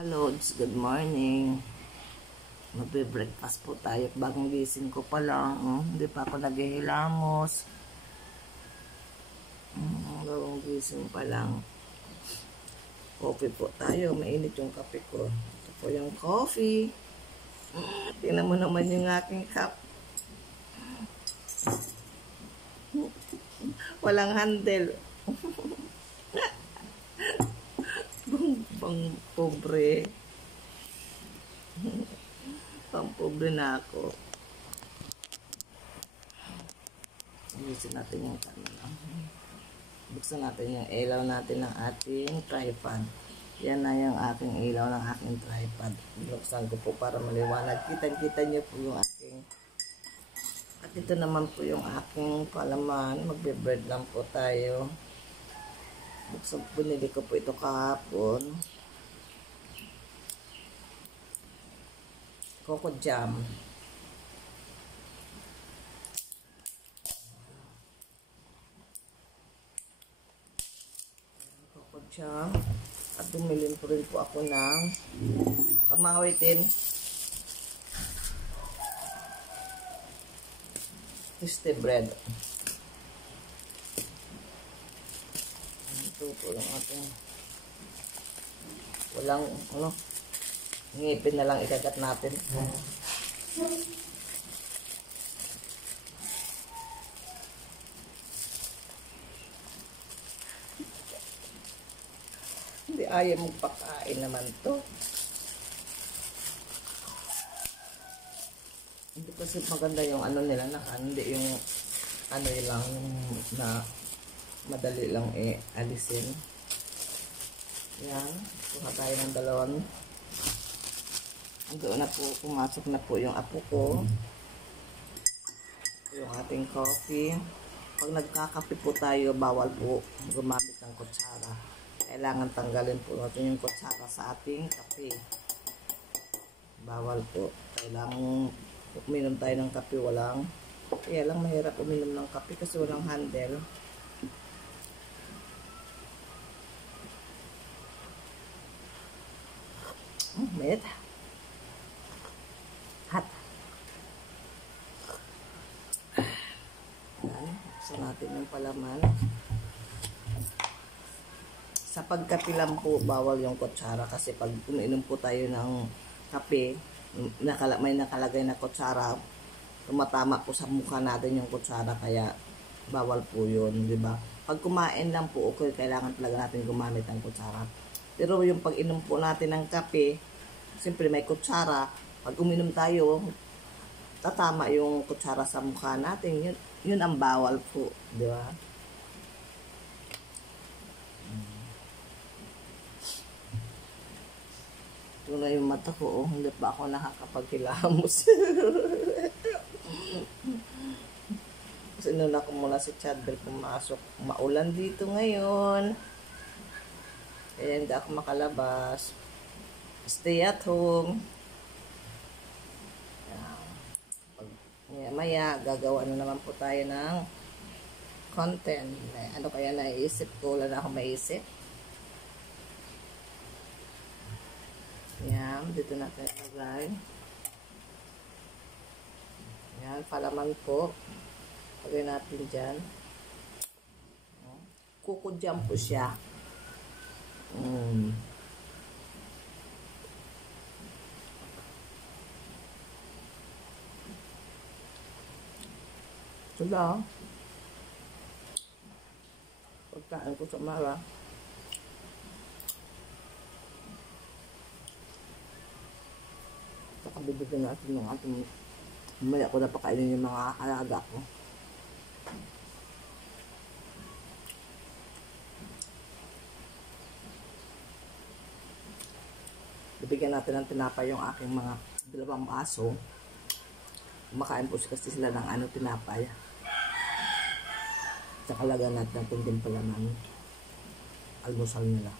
Lods, good morning. Magbe-breakfast po tayo. Bagong gising ko pa lang. Hindi pa ako naghihilamos. Bagong gising pa lang. Coffee po tayo. Mainit yung kape ko. Ito po yung coffee. Tingnan mo naman yung aking cup. Walang handle. Pang pobre. Pang pobre na ako. Buksan natin yung camera. Buksan natin yung ilaw natin ng ating tripod. Yan na yung aking ilaw ng aking tripod. Buksan ko po para maliwanag. Kita-kita nyo po yung aking. At ito naman po yung aking palaman. Magbe-bread lang po tayo. Buksan, binili ko po ito kahapon. Coco jam. Coco jam. At bumili po rin po ako ng pamawitin. Twisted bread. Ito po lang ating walang ngipin na lang ikagat natin. Hindi ayaw magpakain naman to. Hindi kasi maganda yung ano nila na hindi yung ano lang na madali lang alisin. Yan. Kuha tayo ng dalawang. Doon na po, pumasok na po yung apo ko. Yung ating coffee. Pag nagkakape po tayo, bawal po gumamit ng kutsara. Kailangan tanggalin po natin yung kutsara sa ating kape. Bawal po. Kailangan uminom tayo ng kape, walang. Kaya lang mahirap uminom ng kape kasi walang handle. Met. Hot. Buksan natin yung palaman. Sa pagkape lang po, bawal yung kutsara kasi pag uminom po tayo ng kape, may nakalagay na kutsara, tumatama po sa mukha natin yung kutsara, kaya bawal po yun, di ba? Pag kumain lang po, okay, kailangan talaga natin gumamit ng kutsara. Pero yung pag inom po natin ng kape, siyempre may kutsara. Pag uminom tayo, tatama yung kutsara sa mukha natin. Yun ang bawal po, di ba? Ito na yung mata ko, hindi pa ako nakakapaghilamos. Sinuna ko muna si Chadbel pumasok. Maulan dito ngayon. Kaya hindi ako makalabas. Stay at home. Maya, gagawa na naman po tayo ng content. Ano kaya naisip ko? Wala na ako maisip. Yan, dito natin ilagay. Yan, palaman po. Lagay natin dyan. Coco jam po siya. Ito lang. Pagkaan ko sa mara. Saka bibigyan natin ng ating mamaya ko na pakainin yung mga alaga ko. Bibigyan natin ng tinapay yung aking mga dalawang aso. Kumakain po kasi sila ng tinapay. Saka lagyan natin ng din pala ng almusal nila.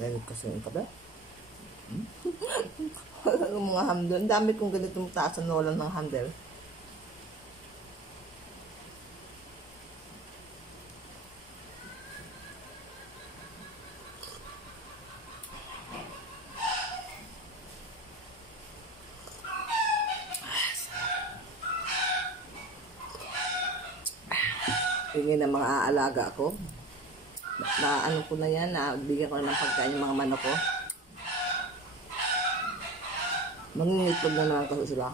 Dahil kasi yung kape. Mga handle. Ang dami kong ganitong taasan na walang ng handle. Ingin ng mga aalaga ko. Na ano ko na yan, bigyan ko na ng pagkain yung mga manok ko. Mangingitlog na naman kasi sila.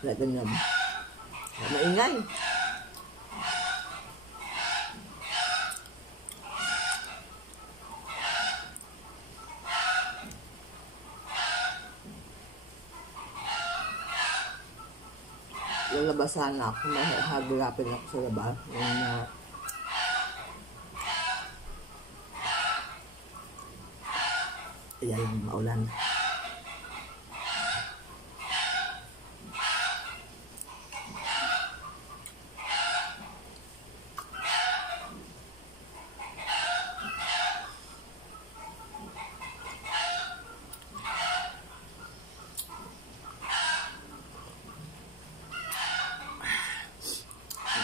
Kaya ganyan. Maingay. Lalabasan na ako, mahagulapin ako sa labas. Ayan yung maulan.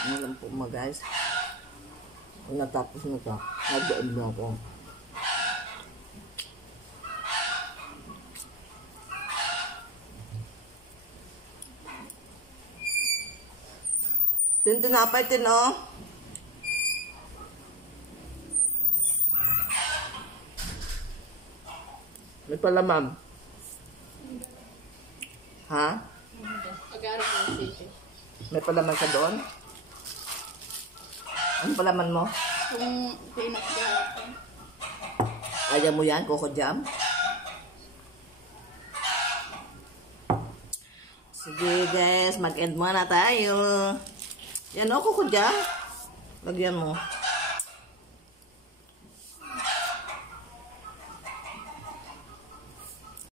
Ano lang po mga guys. Kung natapos na ito, nagdoon na ako. Tinapay tin oh. May palaman. Ha? May palaman ka doon? Ano palaman mo? Kung pinagkakaroon. Ayaw mo yan, Coco Jam? Sige guys, mag-end muna tayo. Yan o, Coco Jam. Lagyan mo.